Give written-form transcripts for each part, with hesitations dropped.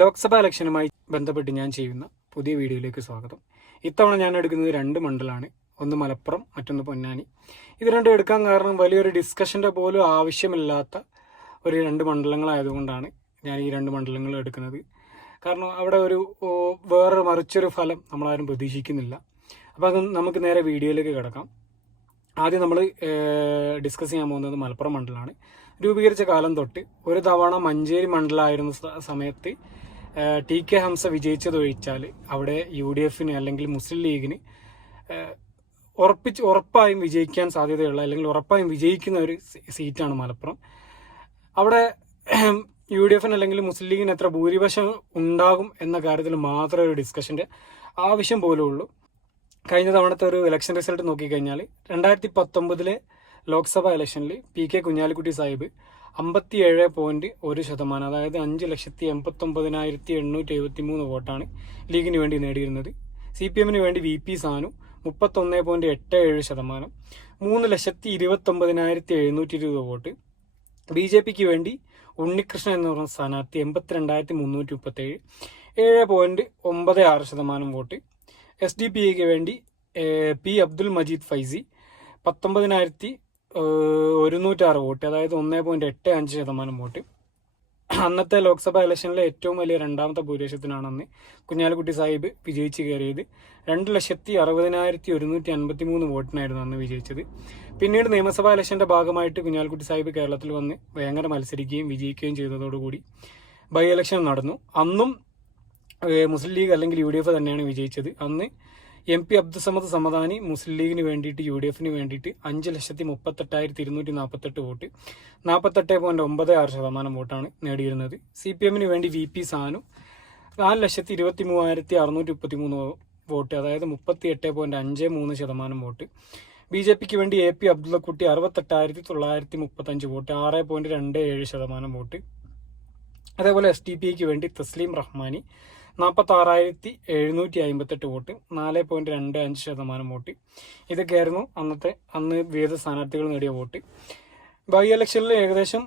ലോക്സഭാ ഇലക്ഷനുമായി ബന്ധപ്പെട്ട് ഞാൻ ചെയ്യുന്ന പുതിയ വീഡിയോയിലേക്ക് സ്വാഗതം. ഇത്തവണ ഞാൻ എടുക്കുന്നത് 2 മണ്ഡലമാണ്. ഒന്ന് മലപ്പുറം, മറ്റൊന്ന് പൊന്നാനി. ഇത് രണ്ടും എടുക്കാൻ കാരണം വലിയൊരു ഡിസ്കഷൻ്റെ പോലും ആവശ്യമില്ലാത്ത ഒരു 2 മണ്ഡലങ്ങളായതുകൊണ്ടാണ് ഞാൻ ഈ 2 മണ്ഡലങ്ങൾ എടുക്കുന്നത്. കാരണം അവിടെ വേറെ മറിച്ചൊരു ഫലം നമ്മളാരും പ്രതീക്ഷിക്കുന്നില്ല. അപ്പോൾ അത് നമുക്ക് നേരെ വീഡിയോയിലേക്ക് കിടക്കാം. ആദ്യം നമ്മൾ ഡിസ്കസ് ചെയ്യാൻ പോകുന്നത് മലപ്പുറം മണ്ഡലമാണ്. രൂപീകരിച്ച കാലം തൊട്ട് ഒരു തവണ മഞ്ചേരി മണ്ഡലമായിരുന്ന സമയത്ത് TK ഹംസ വിജയിച്ചതൊഴിച്ചാൽ അവിടെ UDF അല്ലെങ്കിൽ മുസ്ലിം ലീഗിന് ഉറപ്പായും വിജയിക്കാൻ സാധ്യതയുള്ള അല്ലെങ്കിൽ ഉറപ്പായും വിജയിക്കുന്ന ഒരു സീറ്റാണ് മലപ്പുറം. അവിടെ UDF അല്ലെങ്കിൽ മുസ്ലിം ലീഗിന് എത്ര ഭൂരിപക്ഷം ഉണ്ടാകും എന്ന കാര്യത്തിൽ മാത്രമേ ഒരു ഡിസ്കഷൻ്റെ ആവശ്യം പോലും ഉള്ളൂ. കഴിഞ്ഞ തവണത്തെ ഒരു ഇലക്ഷൻ റിസൾട്ട് നോക്കിക്കഴിഞ്ഞാൽ 2019 ലോക്സഭാ ഇലക്ഷനിൽ PK കുഞ്ഞാലിക്കുട്ടി സാഹിബ് 57.1%, അതായത് 5,89,873 വോട്ടാണ് ലീഗിന് വേണ്ടി നേടിയിരുന്നത്. CPM വേണ്ടി VP സാനു 31.87%, 3,29,720 വോട്ട്. BJPക്ക് വേണ്ടി ഉണ്ണികൃഷ്ണൻ എന്ന് പറഞ്ഞ സ്ഥാനാർത്ഥി 82,337, 7.96% വോട്ട്. SDPക്ക് വേണ്ടി P അബ്ദുൽ മജീദ് ഫൈസി 19,106 വോട്ട്, അതായത് 1.85% വോട്ട്. അന്നത്തെ ലോക്സഭാ ഇലക്ഷനിലെ ഏറ്റവും വലിയ രണ്ടാമത്തെ ഭൂരിപക്ഷത്തിനാണ് അന്ന് കുഞ്ഞാലിക്കുട്ടി സാഹിബ് വിജയിച്ച് കയറിയത്. 2,60,153 വോട്ടിനായിരുന്നു അന്ന് വിജയിച്ചത്. പിന്നീട് നിയമസഭാ ഇലക്ഷന്റെ ഭാഗമായിട്ട് കുഞ്ഞാലിക്കുട്ടി സാഹിബ് കേരളത്തിൽ വന്ന് വേങ്ങര മത്സരിക്കുകയും വിജയിക്കുകയും ചെയ്തതോടുകൂടി ബൈ ഇലക്ഷൻ നടന്നു. അന്നും മുസ്ലിം ലീഗ് അല്ലെങ്കിൽ UDF തന്നെയാണ് വിജയിച്ചത്. അന്ന് MP അബ്ദുസമദ് സമദാനി മുസ്ലിം ലീഗിന് വേണ്ടിയിട്ട് UDFന് വേണ്ടിയിട്ട് 5,38,248 വോട്ട്, 48.96% വോട്ടാണ് നേടിയിരുന്നത്. CPM വേണ്ടി VP സാനു 4,23,633 വോട്ട്, അതായത് 38.53% വോട്ട്. BJPക്ക് വേണ്ടി AP അബ്ദുള്ളക്കുട്ടി 68,935 വോട്ട്, 6.27% വോട്ട്. അതേപോലെ SDPക്ക് വേണ്ടി തസ്ലീം റഹ്മാനി 46,758 വോട്ട്, 4.25% വോട്ട്. ഇതൊക്കെയായിരുന്നു അന്ന് വിവിധ സ്ഥാനാർത്ഥികൾ നേടിയ വോട്ട്. ബൈ ഇലക്ഷനിൽ ഏകദേശം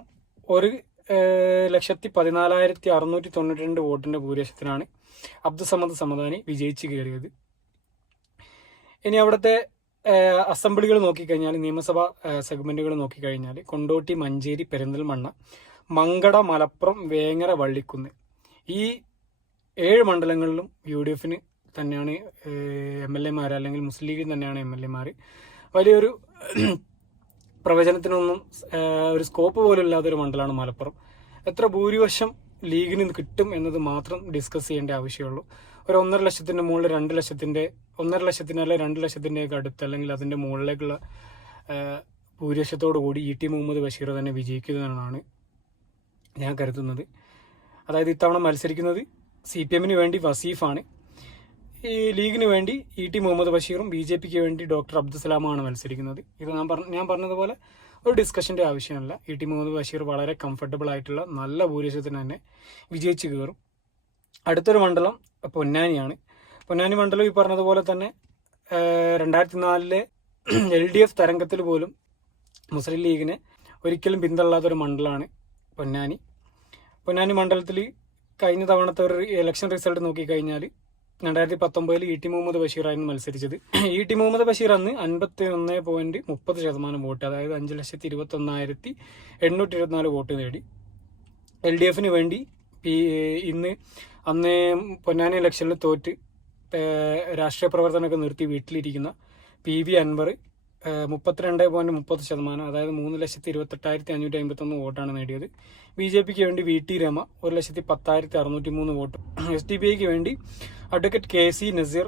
1,14,692 വോട്ടിന്റെ ഭൂരിപക്ഷത്തിനാണ് അബ്ദുസമദ് സമദാനി വിജയിച്ച് കയറിയത്. ഇനി അവിടുത്തെ അസംബ്ലികൾ നോക്കിക്കഴിഞ്ഞാൽ, നിയമസഭാ സെഗ്മെന്റുകൾ നോക്കിക്കഴിഞ്ഞാൽ കൊണ്ടോട്ടി, മഞ്ചേരി, പെരിന്തൽമണ്ണ, മങ്കട, മലപ്പുറം, വേങ്ങര, വള്ളിക്കുന്ന്, ഈ 7 മണ്ഡലങ്ങളിലും UDFന് തന്നെയാണ് MLA മാർ, അല്ലെങ്കിൽ മുസ്ലിം ലീഗിന് തന്നെയാണ് MLA മാർ. വലിയൊരു പ്രവചനത്തിനൊന്നും ഒരു സ്കോപ്പ് പോലും ഇല്ലാത്തൊരു മണ്ഡലമാണ് മലപ്പുറം. എത്ര ഭൂരിപക്ഷം ലീഗിന് കിട്ടും എന്നത് മാത്രം ഡിസ്കസ് ചെയ്യേണ്ട ആവശ്യമുള്ളൂ. ഒരു 1.5 ലക്ഷത്തിൻ്റെ മുകളിൽ 2 ലക്ഷത്തിൻ്റെ 1.5 ലക്ഷത്തിൻ്റെ അല്ലെങ്കിൽ 2 ലക്ഷത്തിൻ്റെയൊക്കെ അടുത്ത് അല്ലെങ്കിൽ അതിൻ്റെ മുകളിലേക്കുള്ള ഭൂരിപക്ഷത്തോടു കൂടി ET മുഹമ്മദ് ബഷീർ തന്നെ വിജയിക്കുന്നതെന്നാണ് ഞാൻ കരുതുന്നത്. അതായത് ഇത്തവണ മത്സരിക്കുന്നത് CPM വേണ്ടി വസീഫാണ്, ഈ ലീഗിന് വേണ്ടി ET മുഹമ്മദ് ബഷീറും BJPക്ക് വേണ്ടി ഡോക്ടർ അബ്ദുസലാമാണ് മത്സരിക്കുന്നത്. ഇത് ഞാൻ പറഞ്ഞതുപോലെ ഒരു ഡിസ്കഷൻ്റെ ആവശ്യമില്ല. ET മുഹമ്മദ് ബഷീർ വളരെ കംഫർട്ടബിൾ ആയിട്ടുള്ള നല്ല ഭൂരിപക്ഷത്തിന് തന്നെ വിജയിച്ച് കയറും. അടുത്തൊരു മണ്ഡലം പൊന്നാനിയാണ്. പൊന്നാനി മണ്ഡലം ഈ പറഞ്ഞതുപോലെ തന്നെ 2004 LDF തരംഗത്തിൽ പോലും മുസ്ലിം ലീഗിനെ ഒരിക്കലും പിന്തള്ളാത്തൊരു മണ്ഡലമാണ് പൊന്നാനി. പൊന്നാനി മണ്ഡലത്തിൽ കഴിഞ്ഞ തവണത്തെ ഒരു ഇലക്ഷൻ റിസൾട്ട് നോക്കിക്കഴിഞ്ഞാൽ 2019 ET മുഹമ്മദ് ബഷീറായിരുന്നു മത്സരിച്ചത്. ET മുഹമ്മദ് ബഷീർ അന്ന് 51.30% വോട്ട്, അതായത് 5,21,824 വോട്ട് നേടി. LDFന് വേണ്ടി അന്ന് പൊന്നാനി ഇലക്ഷനിൽ തോറ്റ് രാഷ്ട്രീയ പ്രവർത്തനമൊക്കെ നിർത്തി വീട്ടിലിരിക്കുന്ന PV അൻവർ 32.30%, അതായത് 3,28,551 വോട്ടാണ് നേടിയത്. BJPക്ക് വേണ്ടി VT രമ 1,10,603 വോട്ട്. SDPക്ക് വേണ്ടി അഡ്വക്കേറ്റ് KC നസീർ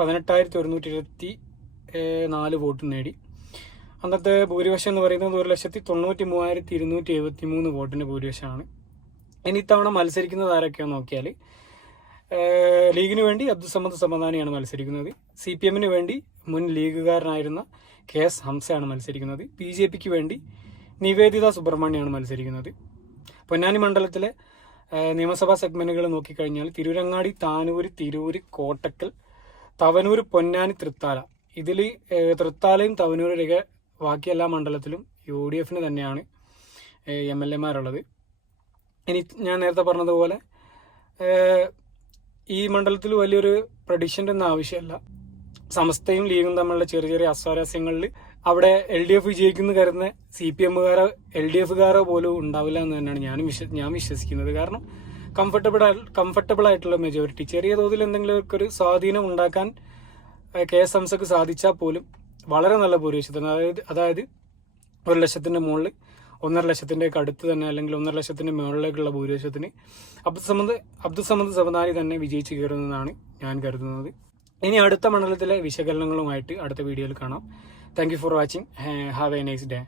18,124 വോട്ട് നേടി. അന്നത്തെ ഭൂരിപക്ഷം എന്ന് പറയുന്നത് 1,93,273 വോട്ടിന്റെ ഭൂരിപക്ഷമാണ്. ഇനി ഇത്തവണ മത്സരിക്കുന്നത് ആരൊക്കെയാണെന്ന് നോക്കിയാൽ, ലീഗിന് വേണ്ടി അബ്ദുസമദ് സമദാനിയാണ് മത്സരിക്കുന്നത്. CPM വേണ്ടി മുൻ ലീഗുകാരനായിരുന്ന KS ഹംസയാണ് മത്സരിക്കുന്നത്. BJPക്ക് വേണ്ടി നിവേദിത സുബ്രഹ്മണ്യമാണ് മത്സരിക്കുന്നത്. പൊന്നാനി മണ്ഡലത്തിലെ നിയമസഭാ സെഗ്മെന്റുകൾ നോക്കിക്കഴിഞ്ഞാൽ തിരൂരങ്ങാടി, താനൂര്, തിരൂര്, കോട്ടക്കൽ, തവനൂർ, പൊന്നാനി, തൃത്താല. ഇതിൽ തൃത്താലയും തവനൂരൊക്കെ ബാക്കി എല്ലാ മണ്ഡലത്തിലും UDFന് തന്നെയാണ് MLA മാരുള്ളത്. ഇനി ഞാൻ നേരത്തെ പറഞ്ഞതുപോലെ ഈ മണ്ഡലത്തിൽ വലിയൊരു പ്രഡിക്ഷൻ്റെ ഒന്നും ആവശ്യമല്ല. സമസ്തയും ലീഗും തമ്മിലുള്ള ചെറിയ ചെറിയ അസ്വാരസ്യങ്ങളിൽ അവിടെ LDF വിജയിക്കുന്നു കരുതുന്ന CPMകാരോ LDFകാരോ പോലും ഉണ്ടാവില്ല എന്ന് തന്നെയാണ് ഞാൻ വിശ്വസിക്കുന്നത്. കാരണം കംഫർട്ടബിൾ ആയിട്ടുള്ള മെജോറിറ്റി, ചെറിയ തോതിൽ എന്തെങ്കിലും ഒരു സ്വാധീനം ഉണ്ടാക്കാൻ KS ഹംസക്ക് സാധിച്ചാൽ പോലും വളരെ നല്ല ഭൂരിപക്ഷത്തിന്, അതായത് 1 ലക്ഷത്തിന്റെ മുകളിൽ, 1.5 ലക്ഷത്തിന്റെ അടുത്ത് തന്നെ, അല്ലെങ്കിൽ 1.5 ലക്ഷത്തിന്റെ മുകളിലേക്കുള്ള ഭൂരിപക്ഷത്തിന് അബ്ദുൾ സമദ് സമദാനി തന്നെ വിജയിച്ച് കയറുന്നതാണ് ഞാൻ കരുതുന്നത്. ഇനി അടുത്ത മണ്ഡലത്തിലെ വിശകലനങ്ങളുമായിട്ട് അടുത്ത വീഡിയോയിൽ കാണാം. Thank you for watching. Have A nice day.